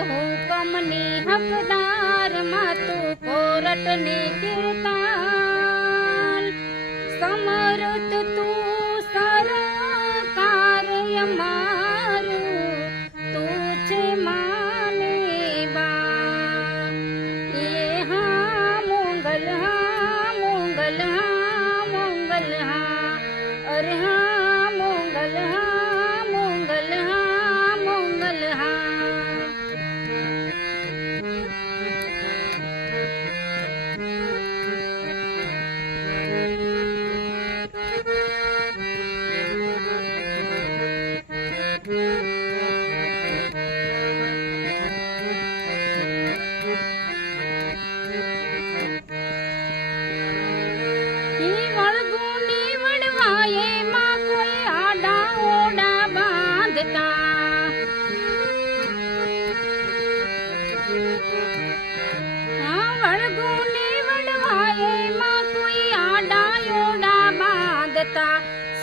હુકમની હકદાર માં તું કોરટ ને કીર્તાન સમરથ તું સરકાર અમારું તું છે માને બા એ હા મોંગલ હા મોંગલ હા મોંગલ હા અરે હા મોંગલ હા મોંગલ હા મોંગલ હા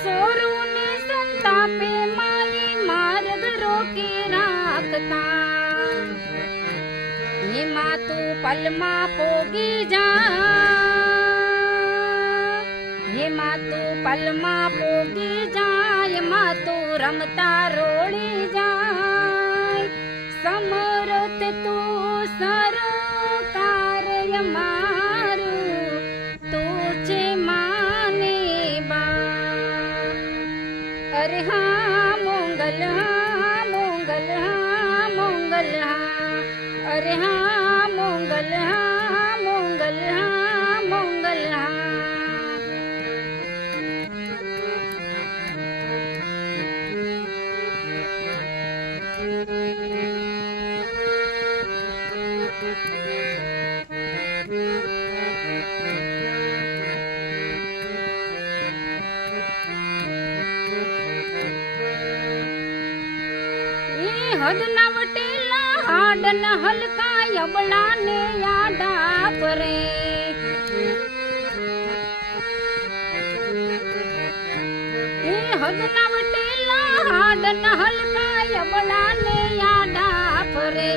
સોરું ને સંતાપે મારી માર્ગ રોકે રાખતા એમાં તું પલમાં પોગી જા એમાં તું પલમાં પોગી જાય એમાં તું રમતા રોળી જાય સમરથ તું સરકાર અમારું તું છે માને અરે હા મોંગલ હા મોંગલ હા મોંગલ હા અરે હા મોંગલ હા મોંગલ હા મોંગલ હા હદ ના વટેલા હાડ ન હલકા અબળા ને આડા પરે એ હદ ના વટેલા હાડ ન હલકા અબળા ને આડા પરે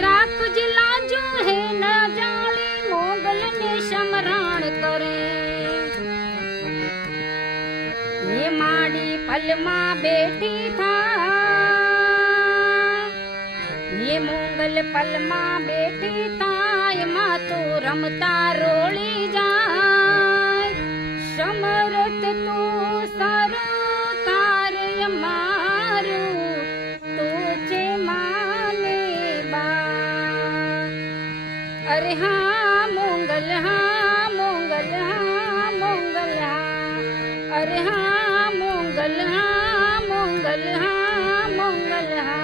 રાખજ લાજો હે ન જાળે મોગલ ને સમરણ કરે એ માડી પલમાં બેઠી થા ये मोंगल पलमा बेटी ताय मां तू रमता रोली जाय समरथ तू सरकार અમારું તું છે માને બા અરે હા મોંગલ હા મોંગલ હા મોંગલ હા અરે હા મોંગલ હા મોંગલ હા મોંગલ હા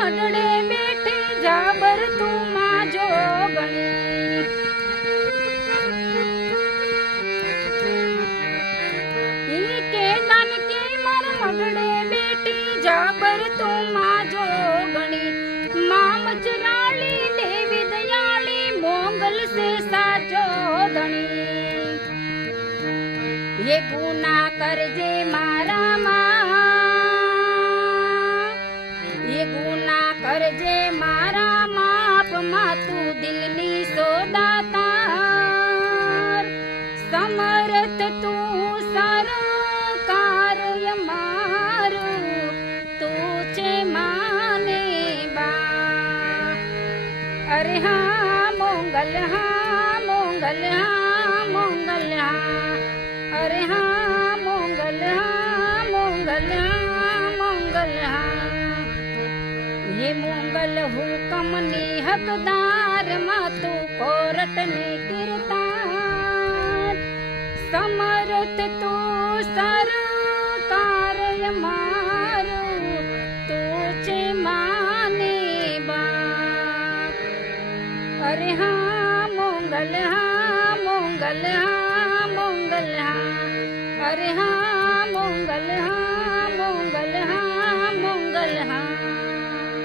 મડડે બેઠે જાબર તું માં જોગણી ઈ કે દાન કે માર મડડે બેઠી જાબર તું માં જોગણી માં મજરાળી દેવી દયાળી મોંગલ સે સાચો ધણી ये गुना करजे मारा ये गुना करजे मारा माप मा तू दिलनी सोदातार समरथ तू सरकार અમારું તું છે માને બા અરે હા મોંગલ હા મોંગલ હા મોંગલ હા અરે હા મોંગલ હા મોંગલ હા મોંગલ હા ये मोंगल हुकमनी हकदार માં તું કોરટ ને કીર્તાન સમરથ તું સરકાર અમારું તું છે માને બા અરે હા મોંગલ હા મોંગલ હા અરે હા મોંગલ હા મોંગલ હા